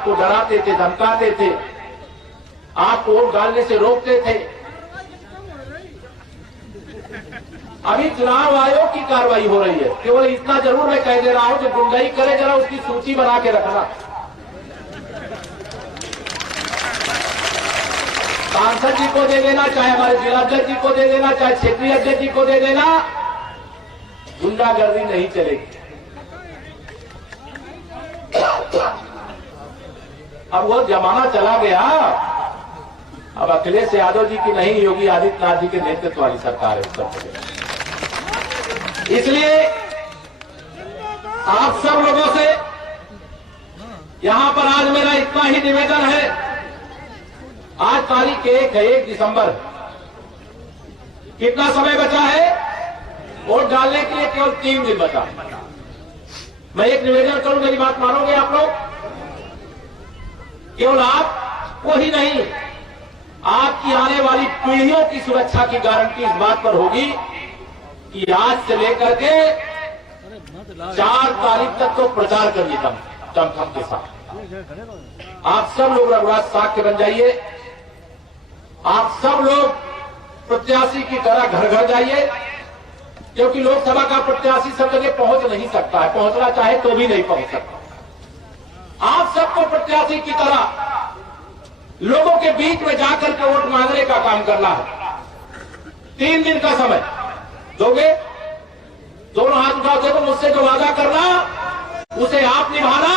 आपको डराते थे, धमकाते थे, आपको वोट डालने से रोकते थे। अभी चुनाव आयोग की कार्रवाई हो रही है। केवल इतना जरूर मैं कह दे रहा हूं, जो गुंडाई करे जरा उसकी सूची बना के रखना। सांसद जी को दे देना, चाहे हमारे जिलाध्यक्ष जी को दे देना, चाहे क्षेत्रीय अध्यक्ष जी को दे देना, गुंडागर्दी नहीं चलेगी। अब वो जमाना चला गया। अब अखिलेश यादव जी की नहीं, योगी आदित्यनाथ जी के नेतृत्व वाली सरकार है उत्तर प्रदेश। इसलिए आप सब लोगों से यहां पर आज मेरा इतना ही निवेदन है। आज तारीख 1 है, 1 दिसंबर। कितना समय बचा है वोट डालने के लिए? केवल 3 दिन बचा। मैं एक निवेदन करूं, मेरी बात मानोगे आप लोग? केवल आपको ही नहीं, आपकी आने वाली पीढ़ियों की सुरक्षा की गारंटी इस बात पर होगी कि आज से लेकर के 4 तारीख तक तो प्रचार करिए दमखम के साथ। आप सब लोग रघुराज साक्य बन जाइए। आप सब लोग प्रत्याशी की तरह घर घर जाइए, क्योंकि लोकसभा का प्रत्याशी सब जगह पहुंच नहीं सकता है, पहुंचना चाहे तो भी नहीं पहुंच सकता। आप सबको प्रत्याशी की तरह लोगों के बीच में जाकर के वोट मांगने का काम करना है। 3 दिन का समय दोगे? दोनों हाथ उठाओ। देखो, मुझसे जो वादा करना उसे आप निभाना,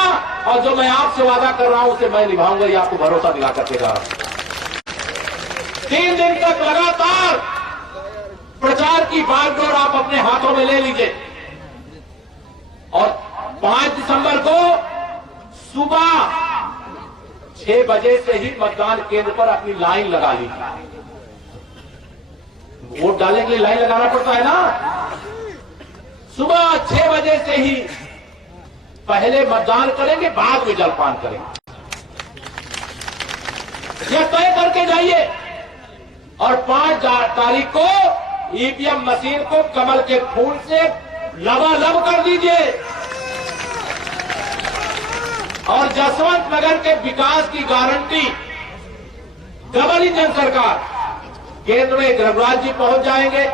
और जो मैं आपसे वादा कर रहा हूं उसे मैं निभाऊंगा, ये आपको भरोसा दिला करके जा रहा हूं। 3 दिन तक लगातार प्रचार की बागडोर आप अपने हाथों में ले लीजिए, और 5 दिसंबर को सुबह 6 बजे से ही मतदान केंद्र पर अपनी लाइन लगा लीजिए। वोट डालने के लिए लाइन लगाना पड़ता है ना। सुबह 6 बजे से ही पहले मतदान करेंगे, बाद में जलपान करेंगे। यह तय करके जाइए, और 5 तारीख को ईवीएम मशीन को कमल के फूल से लबालब कर दीजिए, और जसवंत नगर के विकास की गारंटी डबल इंजन सरकार। केंद्र में रघुराज जी पहुंच जाएंगे,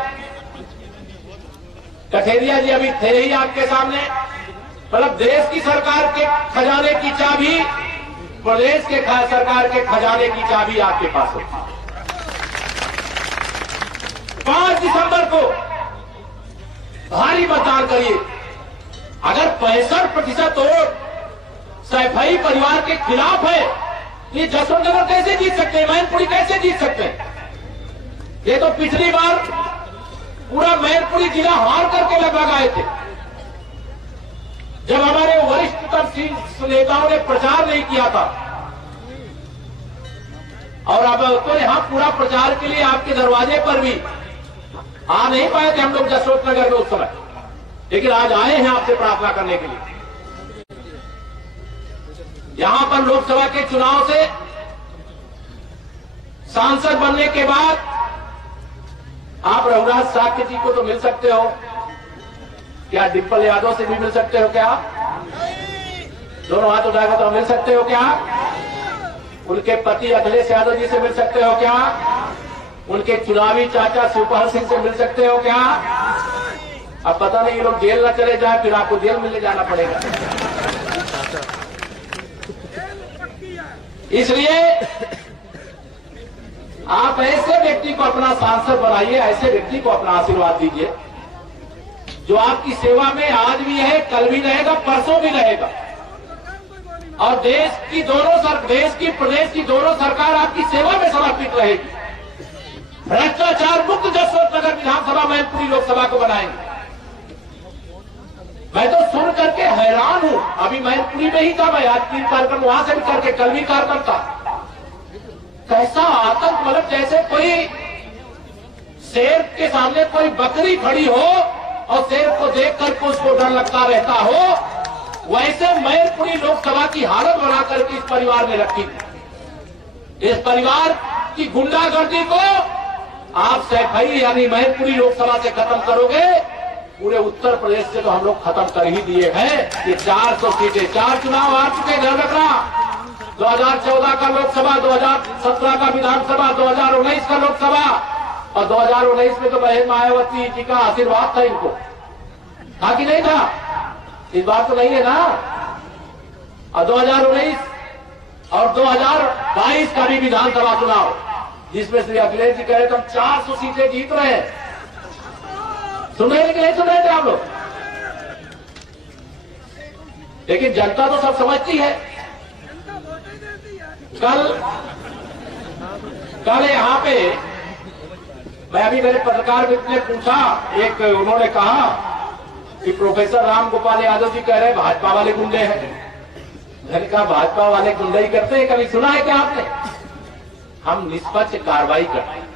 कठेरिया जी अभी थे ही आपके सामने। मतलब देश की सरकार के खजाने की चाबी, प्रदेश के सरकार के खजाने की चाबी आपके पास होगी। 5 दिसंबर को भारी मतदान करिए। अगर 65% वोट सैफई परिवार के खिलाफ है, ये जसवंत नगर कैसे जीत सकते हैं? मैनपुरी कैसे जीत सकते हैं? ये तो पिछली बार पूरा मैनपुरी जिला हार करके लगभग आए थे, जब हमारे वरिष्ठ नेताओं ने प्रचार नहीं किया था। और अब तो यहां पूरा प्रचार के लिए आपके दरवाजे पर भी आ नहीं पाए थे हम लोग जसवंत नगर में उस समय, लेकिन आज आए हैं आपसे प्रार्थना करने के लिए। यहां पर लोकसभा के चुनाव से सांसद बनने के बाद आप रघुराज साक्य जी को तो मिल सकते हो, क्या डिंपल यादव से भी मिल सकते हो? क्या दोनों हाथ उठाकर तो मिल सकते हो? क्या उनके पति अखिलेश यादव जी से मिल सकते हो? क्या उनके चुनावी चाचा शिवपाल सिंह से मिल सकते हो? क्या अब पता नहीं ये लोग जेल न चले जाए, फिर आपको जेल मिलने जाना पड़ेगा। इसलिए आप ऐसे व्यक्ति को अपना सांसद बनाइए, ऐसे व्यक्ति को अपना आशीर्वाद दीजिए जो आपकी सेवा में आज भी है, कल भी रहेगा, परसों भी रहेगा। और देश की प्रदेश की दोनों सरकार आपकी सेवा में समर्पित रहेगी। भ्रष्टाचार मुक्त जसवंत नगर विधानसभा मैनपुरी लोकसभा को बनाएंगे। मैं तो सुन करके हैरान हूं। अभी मैनपुरी में ही था मैं, आज 3 कार्यक्रम वहां से भी करके कल भी कार्यक्रम था। कैसा आतंक, मतलब जैसे कोई शेर के सामने कोई बकरी खड़ी हो और शेर को देख करके उसको डर लगता रहता हो, वैसे मैनपुरी लोकसभा की हालत बना करके इस परिवार ने रखी थी। इस परिवार की गुंडागर्दी को आप सैफई यानी मैनपुरी लोकसभा से खत्म करोगे, पूरे उत्तर प्रदेश से तो हम लोग खत्म कर ही दिए हैं। ये 400 सीटें, 4 चुनाव हार चुके, ध्यान रखना। 2014 का लोकसभा, 2017 का विधानसभा, 2019 का लोकसभा, और 2019 में तो बहन मायावती जी का आशीर्वाद था इनको, था कि नहीं था? इस बार तो नहीं है ना। और 2019 और 2022 का भी विधानसभा चुनाव, जिसमें श्री अखिलेश जी कह रहे थे हम 400 सीटें जीत रहे हैं। सुन रहे कि नहीं सुन रहे थे आप लोग? लेकिन जनता तो सब समझती है। कल यहां पे मैं अभी मेरे पत्रकार मित्र ने पूछा, एक उन्होंने कहा कि प्रोफेसर राम गोपाल यादव जी कह रहे हैं भाजपा वाले गुंडे हैं। मैंने कहा भाजपा वाले गुंडे ही करते हैं, कभी सुना है क्या आपने? हम निष्पक्ष कार्रवाई करते हैं,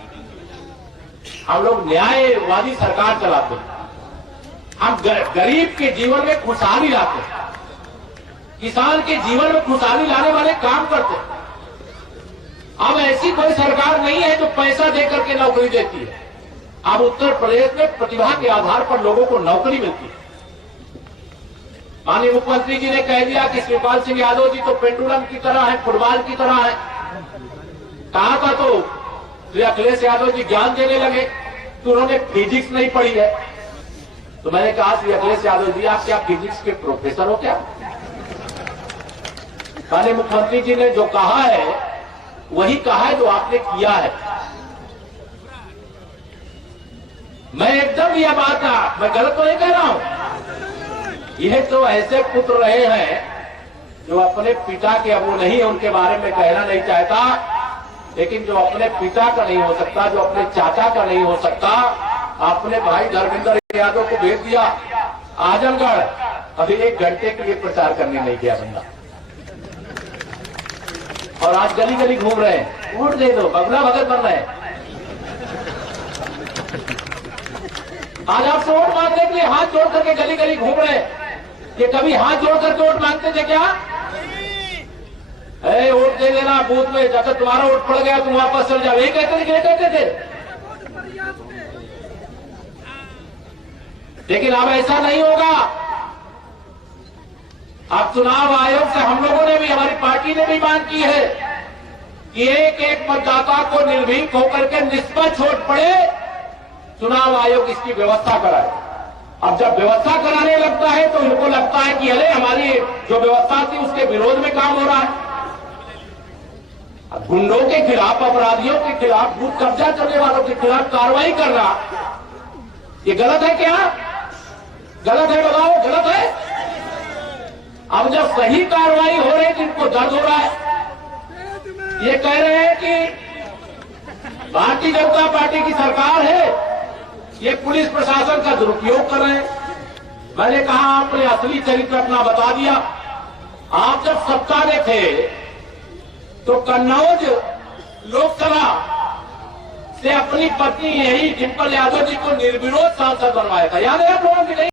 हम लोग न्यायवादी सरकार चलाते हैं, हम गरीब के जीवन में खुशहाली लाते हैं, किसान के जीवन में खुशहाली लाने वाले काम करते हैं। अब ऐसी कोई सरकार नहीं है जो पैसा देकर के नौकरी देती है। अब उत्तर प्रदेश में प्रतिभा के आधार पर लोगों को नौकरी मिलती है। माननीय मुख्यमंत्री जी ने कह दिया कि शिवपाल सिंह यादव जी तो पेंडुलम की तरह है, फुटबॉल की तरह है। कहा था तो श्री अखिलेश यादव जी ज्ञान देने लगे तो उन्होंने फिजिक्स नहीं पढ़ी है। तो मैंने कहा श्री अखिलेश यादव जी आप क्या फिजिक्स के प्रोफेसर हो क्या? माननीय मुख्यमंत्री जी ने जो कहा है वही कहा है जो आपने किया है। मैं एकदम यह बात मैं गलत तो नहीं कह रहा हूं। यह तो ऐसे पुत्र रहे हैं जो अपने पिता के, अब वो नहीं है, उनके बारे में कहना नहीं चाहता, लेकिन जो अपने पिता का नहीं हो सकता, जो अपने चाचा का नहीं हो सकता, अपने भाई धर्मेंद्र यादव को भेज दिया आजमगढ़, अभी 1 घंटे के लिए प्रचार करने नहीं गया बंदा, और आज गली गली घूम रहे हैं, वोट दे दो, बगला भगत बन रहे हैं। आज आप वोट मांगने के लिए हाथ जोड़ करके गली गली घूम रहे हैं। ये कभी हाथ जोड़ करके वोट मांगते थे क्या? वोट दे देना बूथ में, जब तक तुम्हारा वोट पड़ गया तुम वापस चल जाओ, यही कहते थे, कहते थे। लेकिन अब ऐसा नहीं होगा। अब चुनाव आयोग से हम लोगों ने भी, हमारी पार्टी ने भी मांग की है कि एक एक मतदाता को निर्भीक होकर के निष्पक्ष वोट पड़े, चुनाव आयोग इसकी व्यवस्था कराए। अब जब व्यवस्था कराने लगता है तो इनको लगता है कि अरे हमारी जो व्यवस्था थी उसके विरोध में काम हो रहा है। गुंडों के खिलाफ, अपराधियों के खिलाफ, बूथ कब्जा करने वालों के खिलाफ कार्रवाई करना ये गलत है क्या? गलत है? बताओ, गलत है? अब जब सही कार्रवाई हो रही है जिनको दर्द हो रहा है, ये कह रहे हैं कि भारतीय जनता पार्टी की सरकार है, ये पुलिस प्रशासन का दुरुपयोग कर रहे हैं। मैंने कहा आपने असली चरित्र अपना बता दिया। आप जब सत्ता में थे तो कन्नौज लोकसभा से अपनी पत्नी यही डिंपल यादव जी को निर्विरोध सांसद बनवाया था, याद है आप लोगों की? नहीं।